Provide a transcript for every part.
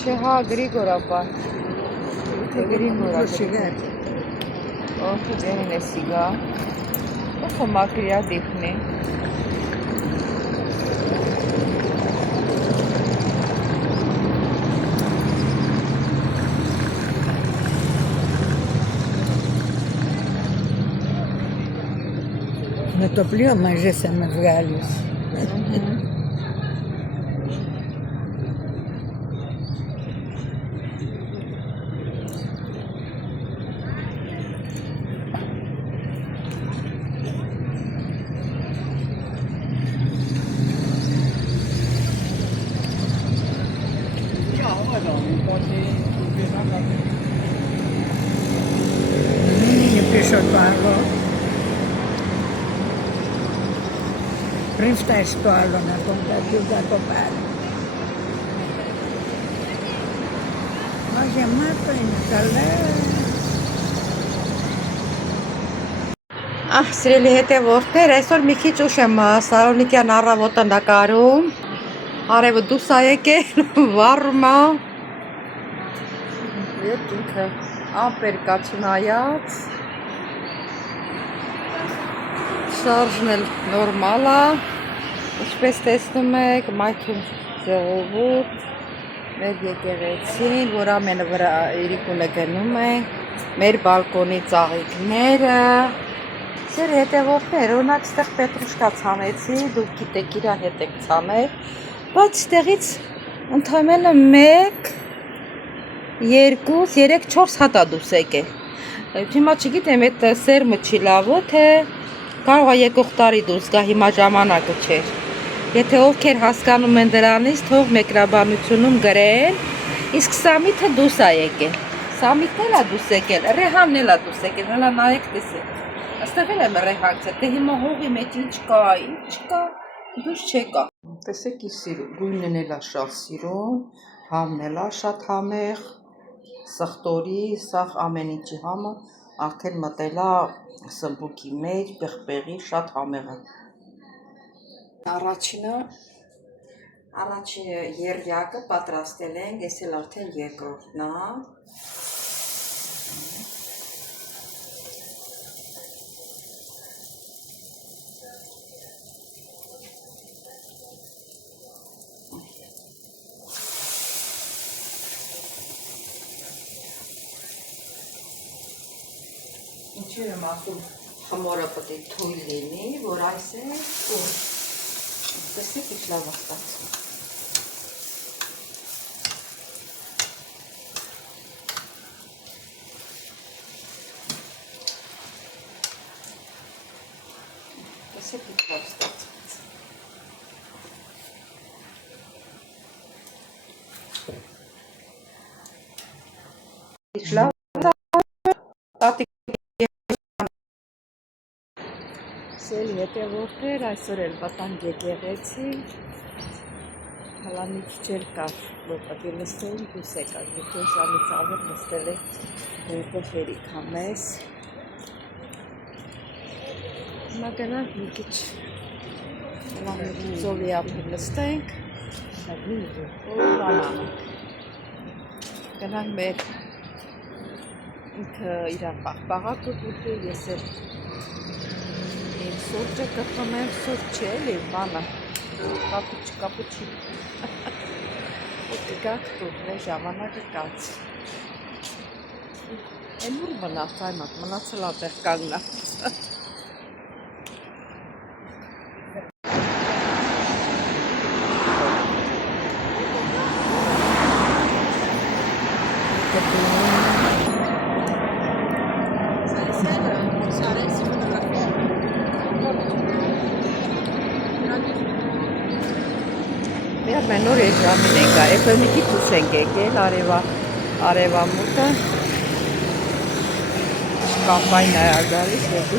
Չհա Գրիգորապա։ Գրիգորա։ Օհ, դերին է սիգա։ Օհ, մակրիա դիփնի։ Натоплю, mas já somos velhos. Menino piso toallo. Πριν φτάσει το άλλο να τον κατιούτα το πάρει. Μα γεμάτο είναι καλά. Սիրելի հետևորդներ, այսօր մի քիչ ուշ եմ Սարոնիկյան առավոտը նկարում։ Արևը դուրս է եկել, վառում է։ Երկինքը ամպեր կա չնայած։ Շարժն էլ նորմալ է։ Ինչպես տեսնում եք, մայթում ժողովուրդ, մեր եկեղեցին, որ ամենը վրա իրիկունը գնում է, մեր բալկոնի ծաղիկները։ Սեր հետևորդներ, օրինակ ստեղ պետրուշկա ցանեցի, դուք գիտեք իրա հետ եք ցանել, բայց ստեղից ընդամենը 1, 2, 3, 4 հատ է դուրս եկել։ Հիմա չգիտեմ, այդ սերմը չի լավո, թե կարող է եկող տարի դուրս գա, հիմա ժամանակը չէր։ Եթե ովքեր հասկանում են դրանից, թող մեկնաբանությունում գրեն, իսկ սամիթը դուրս է եկել։ Սամիթն էլ է դուրս եկել, ռեհանն էլ է դուրս եկել, հələ նայեք տեսեք։ Աստեղ էլ եմ ռեհանցել, թե հիմա հողի մեջ ինչ կա, դուրս չեկա։ Տեսեք իր գույնն էլ է շատ սիրում, համն էլ է շատ համեղ, սխտորի, սաղ ամեն ինչի համը, արդեն մտել է սմբուկի մեջ, պեղպեղի, շատ համեղ է։ Առաջին երյակը պատրաստել ենք, ես էլ արդեն երկրորդն է։ Ինչու եմ ասում, խմորը պետք է թույլ լինի, որ այս է ուր։ Տեսեք ինչ լավ է ստացվում։ Տեսեք ինչ լավ ստացված։ Ինչ լավ Սել հետևորդներ, այսօր էլ պատանք եկեղեցի, հալա մի քիչ էլ կար, որ պետք է լստեին դուս եկար, եթե ժամից ավել լստել է որտեղ հերիքա մեզ։ Հիմա գնանք մի քիչ, հալա մի քիչ ծովի ամեն լստենք, որ անանք։ Գնանք մեր ինքը իրան պաղպաղակը դուտի, ես էլ Սորջը կրտում եմ, սորջ չէ, էլի, բանը, կապուչի, կգակ տուր, մեր ժամանակը կաց։ Են ուր մնաց այմատ, մնացել ատեղ կանգնած։ Մեր նոր է ժամին ենք, այսօր մի քիչ ուշ ենք եկել, արևամուտը, կամպայն է գալիս և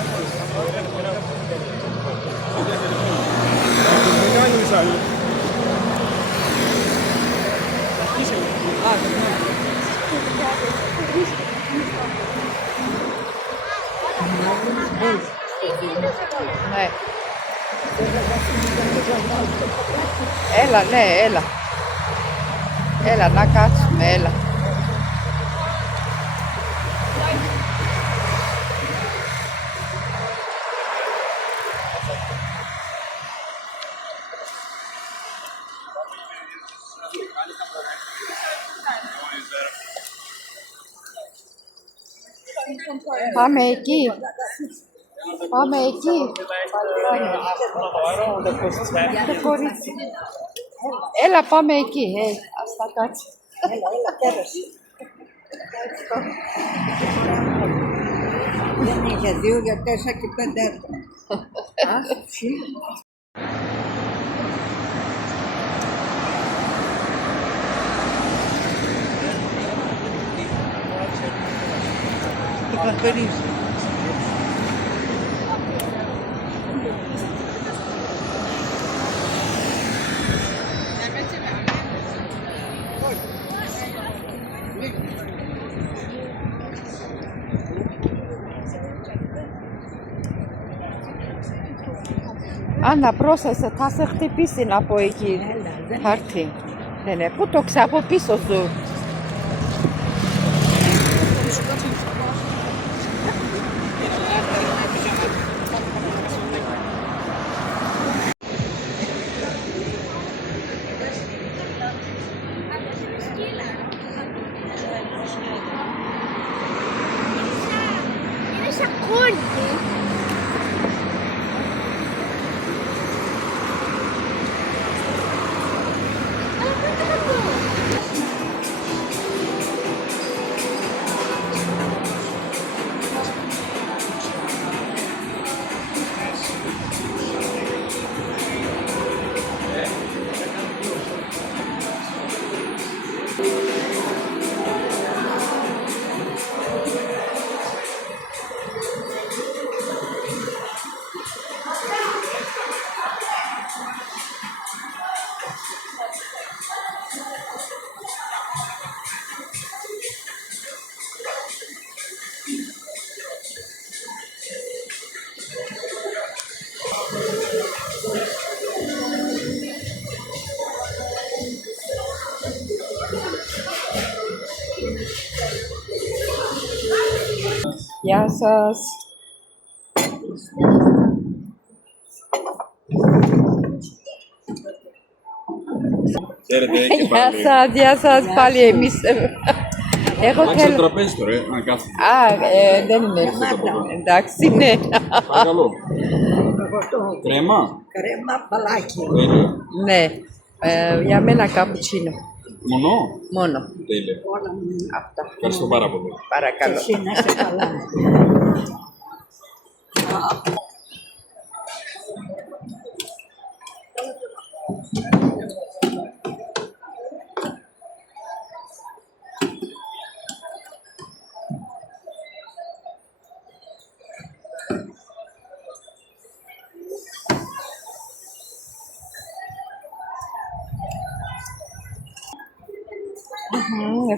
Έλα, ναι, έλα. Έλα, να κάτσουμε, έλα. Πάμε εκεί. Πάμε εκεί. Το κορίτσι. Έλα, πάμε εκεί. Ας τα κάτσει. Έλα, πέρασε. Δεν είχε 2 για 4 και 5 άτομα. Το καρπερίζει. Άννα, πρόσεχε, θα σε χτυπήσει από εκεί. Χαρτί. Ναι, πού το ξέρω, από πίσω σου. Είναι σαν κόρη. Γεια σας. Χαίρετε και Γεια πάλι. σας, γεια σας πάλι εμείς. Εγώ Άξιο το θέλω... τραπέζι τώρα, να κάθομαι. δεν είναι. Εντάξει, ναι. Παρακαλώ. Κρέμα. Κρέμα, μπαλάκι. Τέλεια. Ναι, για μένα καπουτσίνο. Μονό. Μόνο. Τέλεια. Αυτά. Ευχαριστώ πάρα πολύ. Παρακαλώ. Εσύ να είσαι καλά.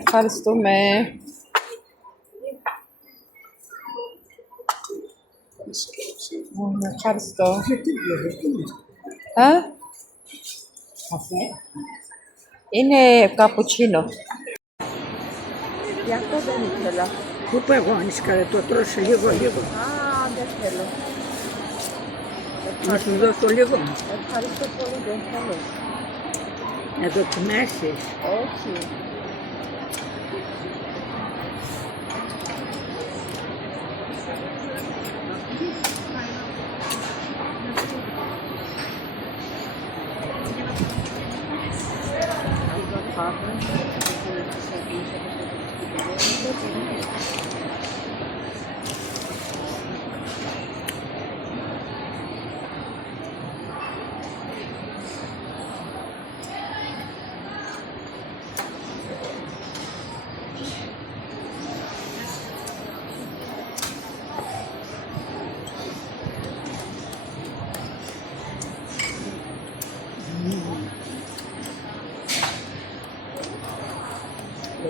Ευχαριστούμε. Ευχαριστώ. Καφέ. Είναι καπουτσίνο. Γι' αυτό δεν ήθελα. Πού παγώνεις καλά, το τρως λίγο. Δεν θέλω. Να σου δώσω λίγο. Ευχαριστώ πολύ, δεν θέλω. Να δοκιμάσεις. Όχι.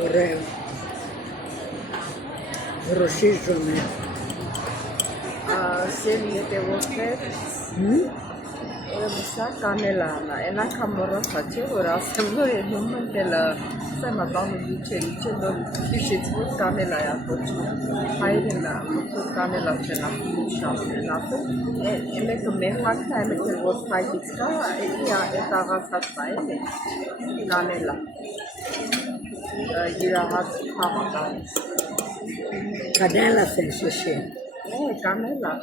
Ωραίο. Ρωσίζομαι. Σέλνετε vostres Musa canelana, ένα καμορό φατσίγουρα, σε μπορεί νούμεν de la Սեմա տանուլի չէ նոր հիշեց, որ կանելա է ատոչը, հայրեն է, որ կանելա չեն ասում, շապն են ասում, մեկը մեխակն է, մեկը որ փայտից կա, էտ աղացած է, կանելա, յուրահատ հավատալիս։ Canela se շշի։ Կանելա,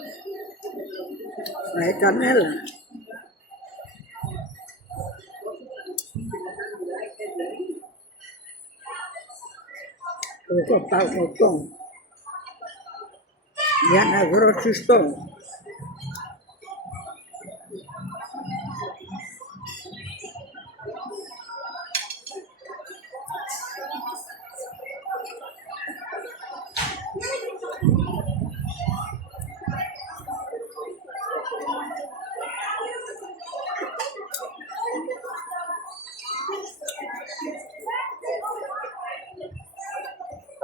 Canela։ Потом. Я на врачу что?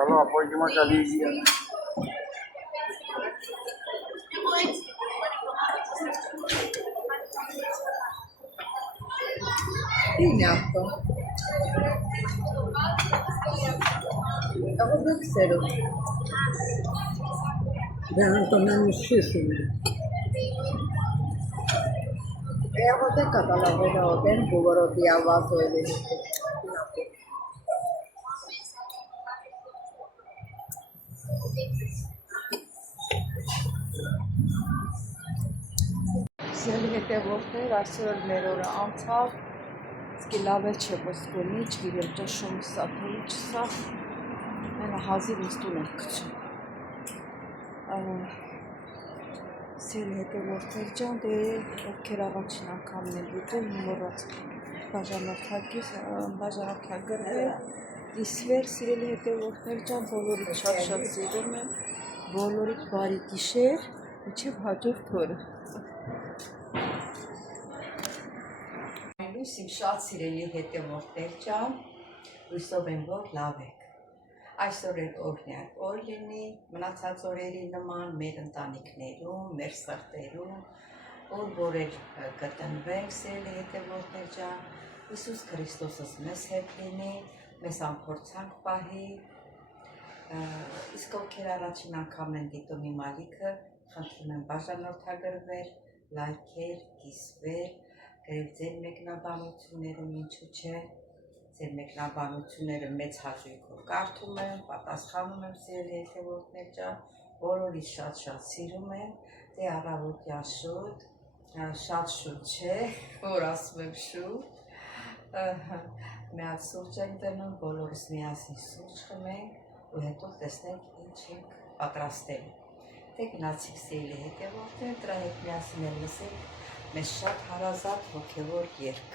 Chalo, appointment चली गया। Ignato. Stavo pensando. Devam tomando sushi. Avevo detto alla vera tempo però ti avvaso e Սիրելի հետևորդներ, այսօր մեր օրը անցավ, իսկ լավ է չէ, որ զգոնի, չգիրեմ ճշում սա, թե ինչ սա, մենա հազիվ ինձ տուն ենք կչում։ Սիրելի հետևորդներ ջան, դե ովքեր առաջին անգամն են դիտել, մոռաց բաժանորդագրվել, իսվեր, սիրելի հետևորդներ ջան, բոլորիդ շատ սիրում եմ, բոլորիդ բարի գիշեր, մինչև հաջորդ օրը։ Իմ շատ սիրելի հետևորդներ ջան, հույսով եմ, որ լավ եք։ Այսօր էլ օրհնյակ օր լինի, մնացած օրերի նման մեր ընտանիքներում, մեր սրտերում, որ էլ գտնվենք, սիրելի հետևորդներ ջան, Հիսուս Քրիստոսս մեզ հետ լինի, մեզ անփորձանք պահի, իսկ ովքեր առաջին անգամ են դիտում իմ ալիքը, խնդրում եմ բաժանորդագրվել, լայքեր, կիսվել, գրել ձեր մեկնաբանությունները, ինչու չէ, ձեր մեկնաբանությունները մեծ հաճույքով կարդում եմ, պատասխանում եմ սիրելի հետևորդներ ջան, բոլորիս շատ սիրում եմ, դե առավոտյան շուտ, շատ շուտ չէ, որ ասում եմ շուտ, մի հատ սուրճ ենք դնում, բոլորս միասին սուրճ խմենք ու հետո տեսնենք ինչ ենք պատրաստել։ Դե գնացիք սիրելի հետևորդներ, դրա հետ միասին էլ լսենք մեզ շատ հարազատ հոգևոր երգ։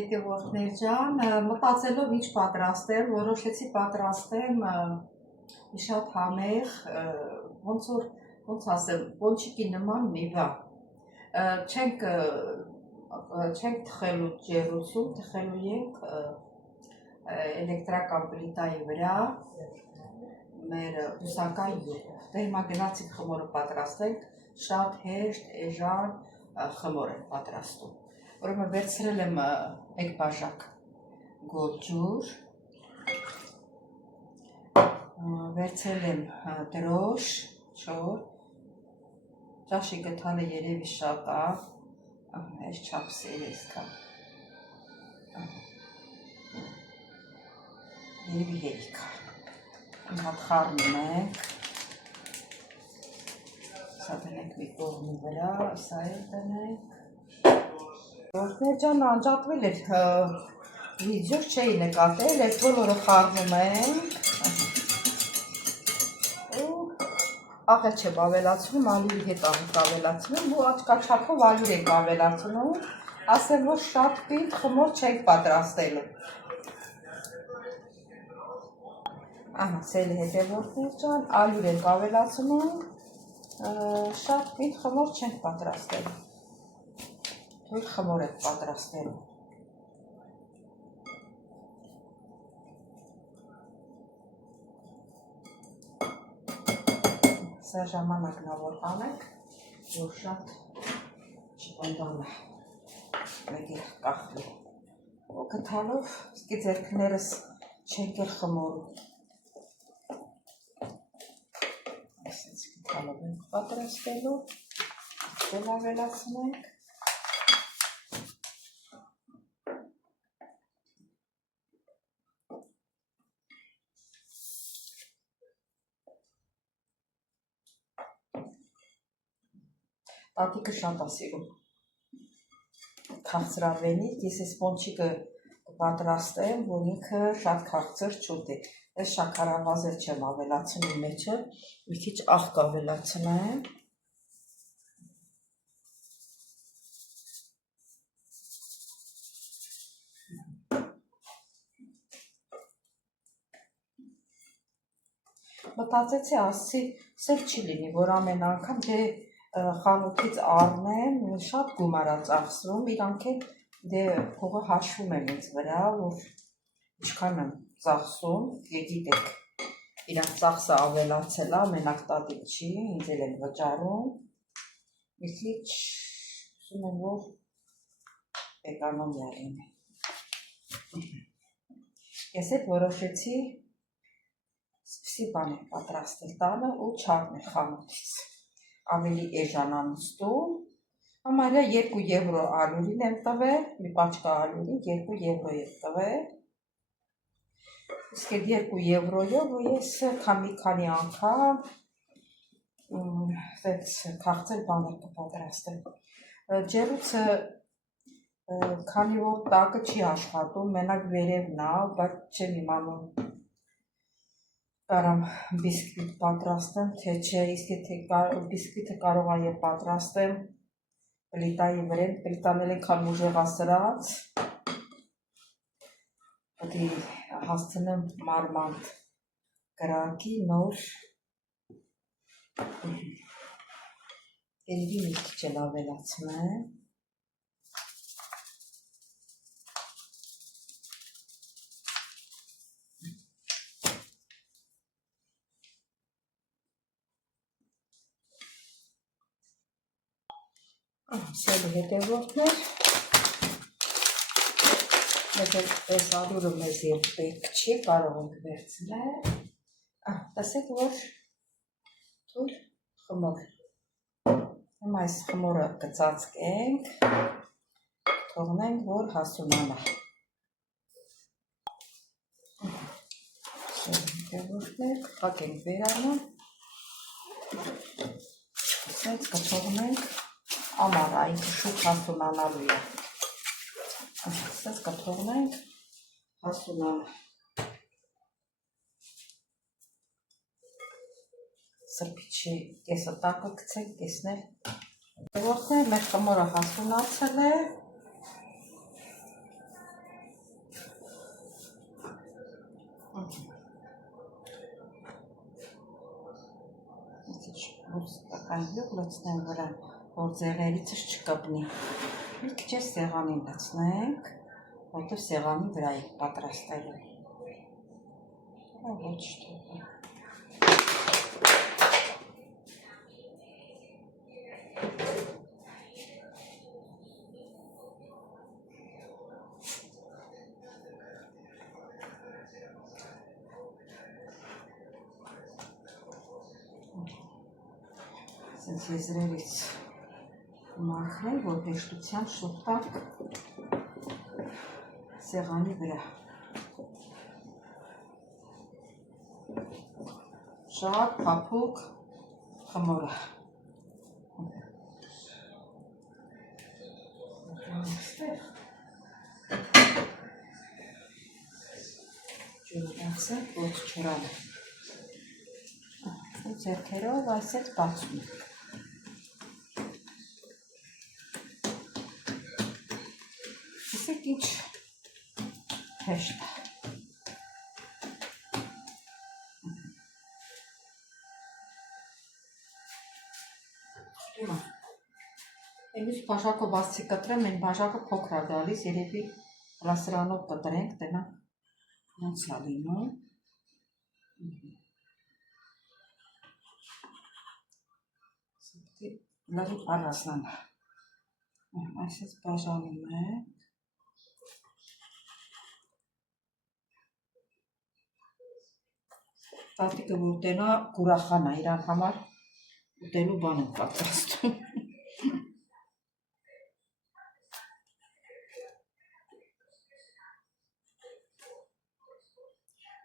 Ետևորդներ ջան, մտածելով ինչ պատրաստել, որոշեցի պատրաստեմ մի շատ համեղ, ոնց ասեմ, պոնչիկի նման մի բան։ Չենք թխելու ջեռուցում, թխելու ենք էլեկտրական պլիտայի վրա մեր բուսական յուղով։ Դե հիմա գնացինք խմորը պատրաստենք, շատ հեշտ, էժան խմոր են պատրաստում։ Ուրեմն վերցրել եմ մեկ բաժակ գոլ ջուր, վերցրել եմ դրոշ, չոր, ճաշի գթալը երևի շատ է, այս չափսեր է սկա, երևի հերիք է, հատ խառնում ենք, սա դնենք մի կողմի վրա, սա էլ դնենք, Որդներ ջան անջատվել էր վիդեո չէի նկատել, այս բոլորը խառնում ենք ու աղետ չեմ ավելացնում, ալյուրի հետ ավելացնում ու աչկաչափով ալյուր ենք ավելացնում, ասեմ, որ շատ պինդ խմոր չենք պատրաստելու։ Ահա, սելի հետևորդներ ջան, ալյուր ենք ավելացնում, շատ պինդ խմոր չենք պատրաստելու։ Թույլ խմոր եք պատրաստելու։ Սա ժամանակն է որ անենք, որ շատ չպնդանա, մեկ էլ կախվի։ Ու գթալով իսկի ձերքներս չենք էլ խմորում։ Այսպես գթալով ենք պատրաստելու, դել ավելացնենք։ Տատիկը շատ է սիրում քաղցրավենիք, ես այս պոնչիկը պատրաստեմ, որ ինքը շատ քաղցր չուտի։ Ես շաքարավազեր չեմ ավելացնում մեջը, մի քիչ աղ կավելացնեմ։ Մտածեցի, ասացի, սեր չի լինի, որ ամեն անգամ դե խանութից առնեմ, շատ գումար է ծախսվում, իրանք էլ դե փողը հաշվում եմ ինձ վրա, որ ինչքան եմ ծախսում, գիտեք, իրանք ծախսը ավելացել է, մենակ տատիկ չի, ինձ էլ են վճարում, մի քիչ ուզում եմ, որ էկոնոմիա լինի։ Ես էլ որոշեցի սպիսի բան եմ պատրաստել տանը ու չառնել խանութից։ Ավելի էժանանստում, համարյա 2 եվրո ալյուրին եմ տվել, մի պաչկա ալյուրին 2 եվրո եմ տվել, իսկ այդ 2 եվրոյով ես մի քանի անգամ քաղցր բաներ կպատրաստեմ։ Ջեռուցը քանի որ տակը չի աշխատում, մենակ վերևն է, բայց չեմ իմանում կարամ բիսկվիտ պատրաստեմ, թե չէ, իսկ եթե բիսկվիտը կարող է եւ պատրաստեմ պլիտայի վրա, պլիտան էլ այնքան ուժեղացրած, պետք է հասցնեմ մարմանդ կրակի նոր Երևի մի քիչ էլ ավելացնեմ։ Սելի հետևորդներ, մեզ այս ալյուրը մեզ և պետք չի, կարող ենք վերցնել, տեսեք, որ թույլ խմոր, այս խմորը կծածկենք, թողնենք, որ հասունանա, սելի հետևորդներ, կխակենք վերանը, սենց կթողնենք, ամառ այն շուտ հասունանալու է, սենց կթողնենք հասունանա, սրբիչի կեսը տակը գցենք, կեսն էլ հետևորդներ, մեր խմորը հասունացել է, տակային յուղ լցնեմ վրա, որ ձեղերիցս չկպնի, մի քիչ է սեղանին լցնենք, որտև սեղանի վրա եք պատրաստելու, ոչ թողը, սենց եզրերից մաքրել, որ դեշտությամբ շուտակ սեղանի վրա, շատ փափուկ խմորը, ջուրը դարձեք, ոչ չորանը, ու ձերքերով այսեց բացում ենք, տեսեք ինչ հեշտ է, Εμείς բաժակը բացի կտրեմ, են բաժակը փոքր է գալիս, երևի սրանով կտրենք, տենա ոնց է լինում, լրիվ առանձնանա, այսպես բաժանում ենք, տատիկը որ տենա գուրախան է, իրան համար ուտելու բան են պատրաստում,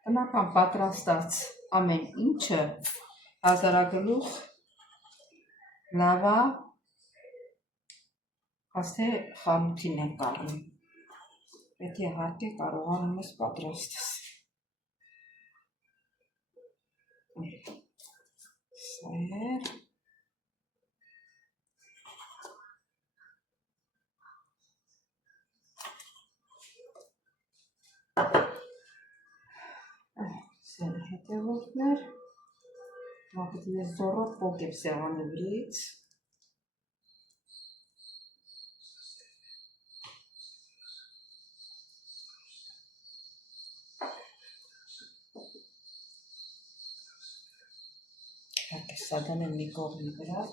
Տնական պատրաստած ամեն ինչը հազարագլուխ լավա ասթե խանութին են կառնում, պետք է հարկե կարողանում ես պատրաստես, սեր, սեր հետևորդներ, մապիտ ես զորով պոկեմ սեղանի վրից, հարկե սադան եմ մի կողմի վրա,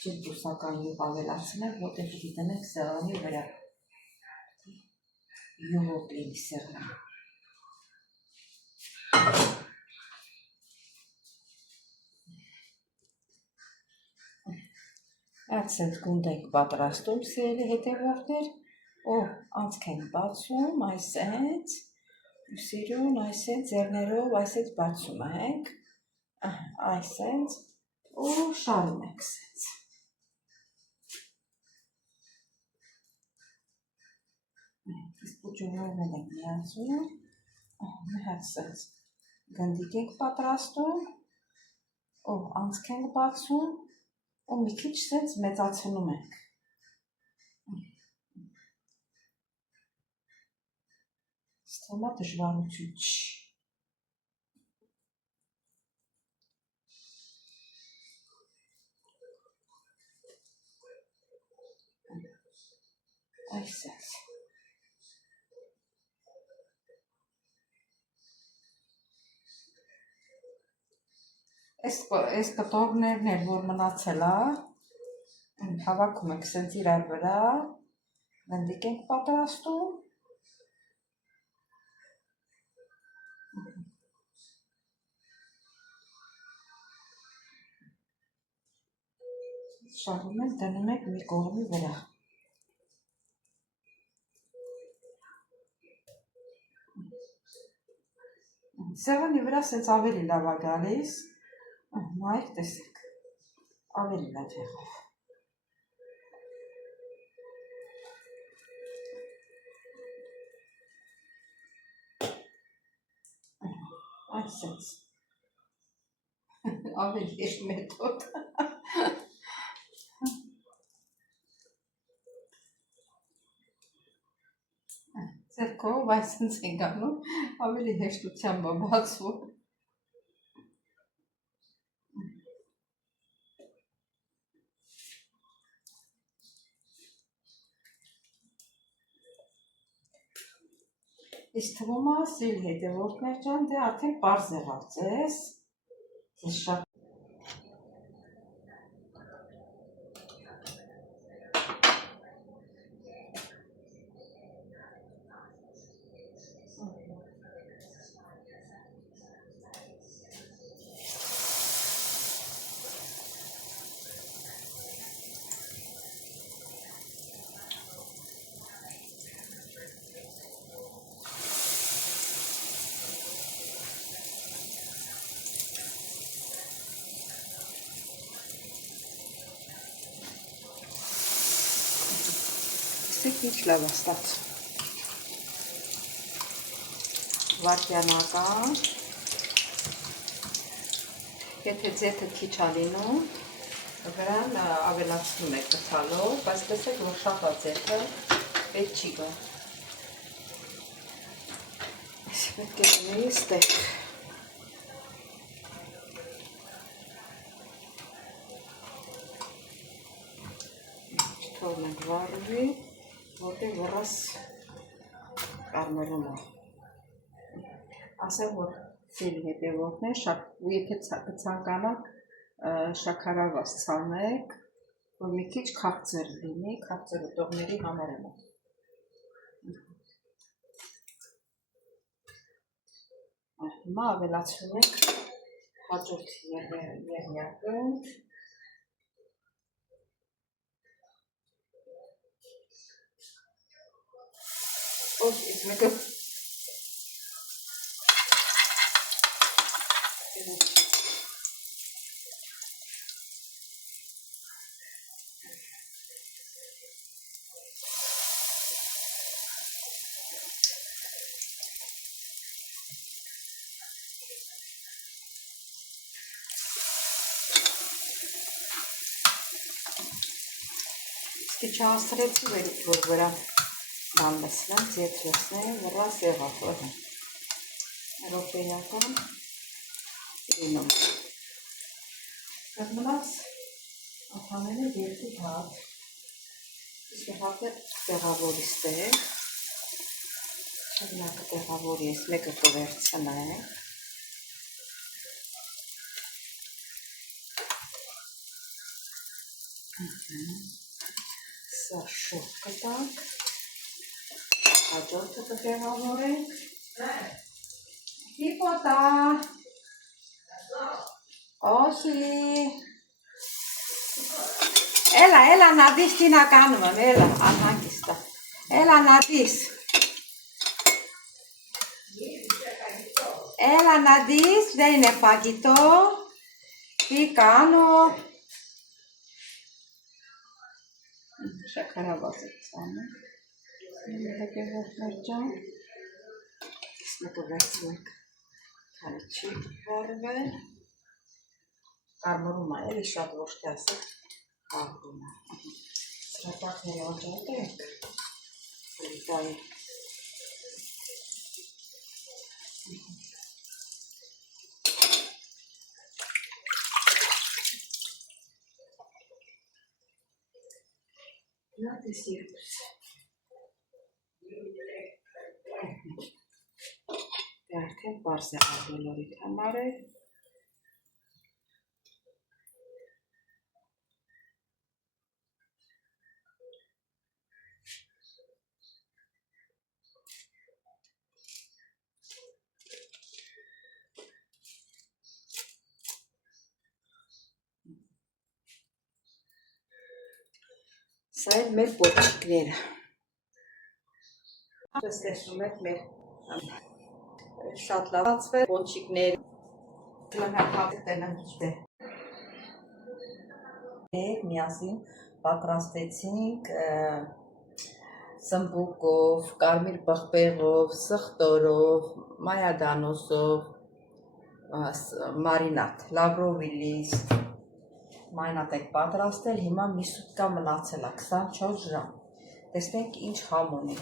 Քիչ բուսական յուղ ավելացնել, որտեղ պիտի տնենք սեղանի վրա, յուղով լինի սեղանը, Այսպես գունդ ենք պատրաստում, սիրելի հետևորդներ, անցք ենք բացում, այսպես, սիրուն, այսպես, ձեռներով, այսպես բացում ենք, այսպես, ու շարում ենք սենց, իսկ ուջունով են ենք միացում, մի հատ սենց, գնդիկ ենք պատրաստում, անցք ենք բացում, ու մի քիչ սենց մեծացնում ենք, ստոմա դժվարություն չի, Այսպես։ Այս կտորներն էլ որ մնացել է, հավաքում ենք սենց իրար վրա, գնդիկ ենք պատրաստում, շարում ենք դնում ենք մի կողմի վրա։ Սեղանի վրա սենց ավելի լավ է գալիս, նայեք տեսեք, ավելի լավ եղավ։ Այսպես, ավելի հեշտ մեթոդ։ Ձերքով այսպես ենք անում, ավելի հեշտությամբ է բացվում։ Իսկ թվում է սիրելի հետևորդներ ջան, դե արդեն պարզ եղավ ձեզ շատ ինչ լավ է ստացվում։ Վարդյանական, եթե ձեթը քիչ է լինում, վրան ավելացնում եք գցալով, բայց տեսեք, որ շատ է ձեթը, պետք չի գա։ Այս պետք է լինի ստեղ։ Չթողնենք վառվի, որտեղ վռաս կարմրում է։ Ասեմ, որ սիրելի հետևորդներ, եթե կցանկանաք շաքարավազ ցանեք, որ մի քիչ քաղցր լինի, քաղցր ուտողների համար եմ։ Հիմա ավելացնում ենք հաջորդ եղյակը։ Իսկ մեկը Իսկ չհասրեցի որ վրա բան լսնեմ, ձեթ լսնեմ, վռաս եղավ, ռոպեյական լինում։ Մնաց ընդհանրապես երկու հատ, իսկ հատը տեղավորի ստեղ, շարունակը տեղավորի, ես մեկը կվերցնեմ, սա շոկ կտանք, հաջորդը կտեղավորենք, հիպոտա, օսի, էլա նադիս կինականում եմ, էլա, անհանգիստա, էլա նադիս, էլա նադիս, դեյնե պագիտո, կիկանո, շաքարավազ է ցանում, հետևորդներ ջան, իսկ մեկը վերցնենք, քանի չի վառվել, կարմրում է, էլի շատ ոչ թե ասեք, վառվում է, սրատակները օջատենք, պլիտայի, նա տես երկուս, պարզ է ադոլորիտ համարել։ Սա էլ մեր պոչիկները։ Պես տեսնում եք մեր շատ լավացվել պոչիկներ։ Միասին պատրաստեցինք սմբուկով, կարմիր պղպեղով, սխտորով, մայադանոսով, մարինատ, լավրովիլիս, մայնատ եք պատրաստել, հիմա մի սուտկա մնացել է 24 ժամ, տեսնենք ինչ համ ունի։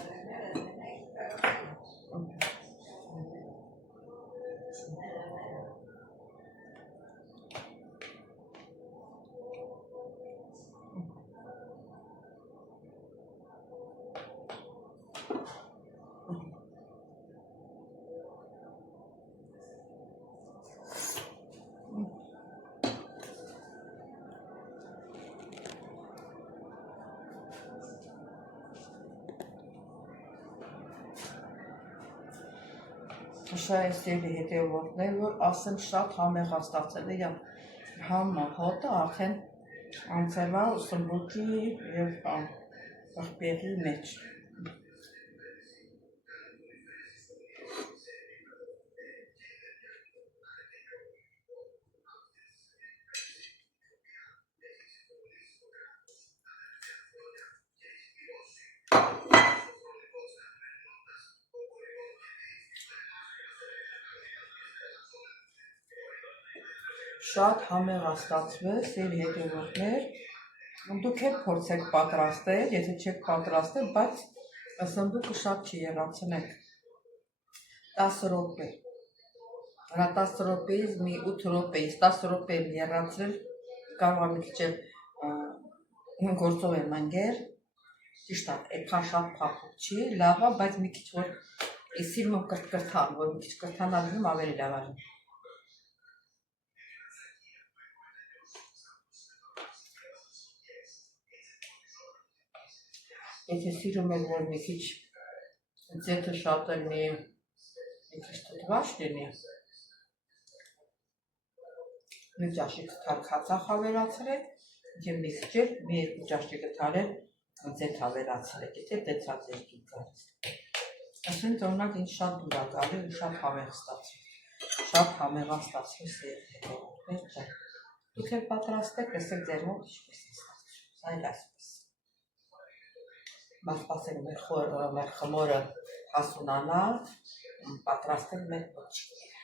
Շայստերի հետևորդներ, որ ասեմ շատ համեղաստացել է համը հոտը արդեն անցել է սմբուկի և պղպեղի մեջ։ Շատ համեղաստացվել, սերի հետևորդներ, դուք էլ փորձեք պատրաստել, եթե չեք պատրաստել, բայց սմբուկը շատ չի եռացնեք, 10 րոպե, 10 րոպեից մի 8 րոպեից 10 րոպե եռացրել, կարող է մի քիչ գործով եմ ընկեր, ճիշտ է, այդքան շատ փափուկ չի, լավ է, բայց մի քիչ որ սիրում եմ կրթկրթան, որ մի քիչ կրթանալ լինում ավելի լավ է։ Եթե սիրում եք, որ մի քիչ ձեթը շատ լինի, մի քիչ թթված լինի, մի ճաշիկ թար քացախ ավելացրեք, և մի քիչ մի 2 ճաշիկ թարել ձեթ ավելացրեք, եթե դեցած երկիր գալիս։ Ասենք օրինակ ինձ շատ դուր է գալի ու շատ համեղաստացվել սերի հետևորդներ, դուք էլ պատրաստեք, տեսեք ձեր մոտ ինչպես է ստացվում, սա էլ այսպես։ Բայց սպասենք մեր խմորը հասունանա, պատրաստենք մեր պոչիկները։